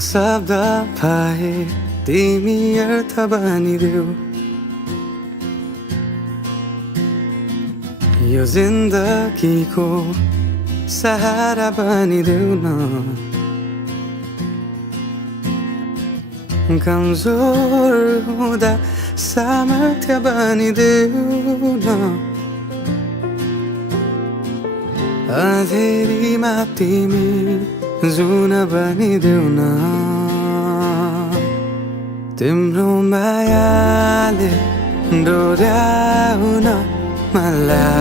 शब्द पाए तिमी अर्थ बनिदेऊ यो जिन्दगीको सहारा बनिदेऊ न कमजोर हुँदा सामर्थ्य बनिदेऊ न अँधेरीमा तिमी जुन बनिदेऊ न तिम्रो मायाले डोर्याउन मलाई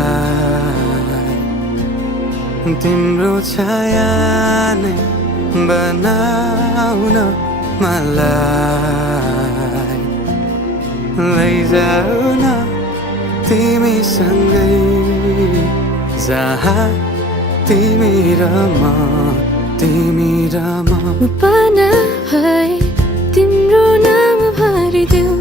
तिम्रो छाया नै बनाउन मलाई लैजाऊ न तिमीसँगै जहाँ तिमी र म पाना भए तिम्रो नाम भरिदेऊ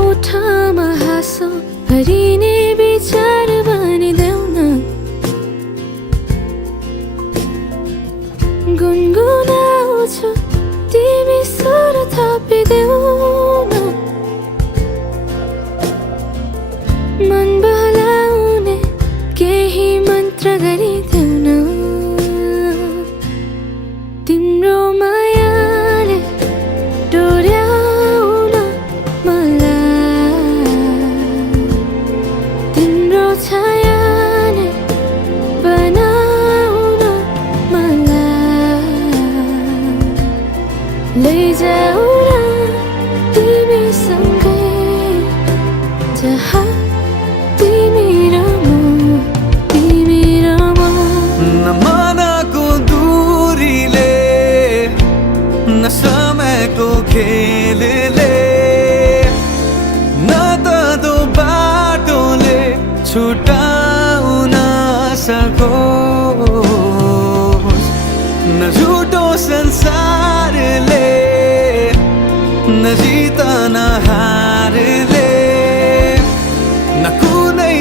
ओठमा हाँसो भरिने विचार बनिदेऊ न गुनगुनाउँछु तिमी स्वर थपिदेऊ न मन बहलाउने केही मन्त्र गरिदेऊ न तिम्रो मायाले डोर्याउन मलाई तिम्रो छाया नै बनाउन मलाई लैजाऊ न तिमीसँगै जहाँ तिमी र म न मनको दूरीले न समयको खेलले न त दो बाटोले छुटाउन सकोस् न झुटो संसारले न जित न हारले न कुनै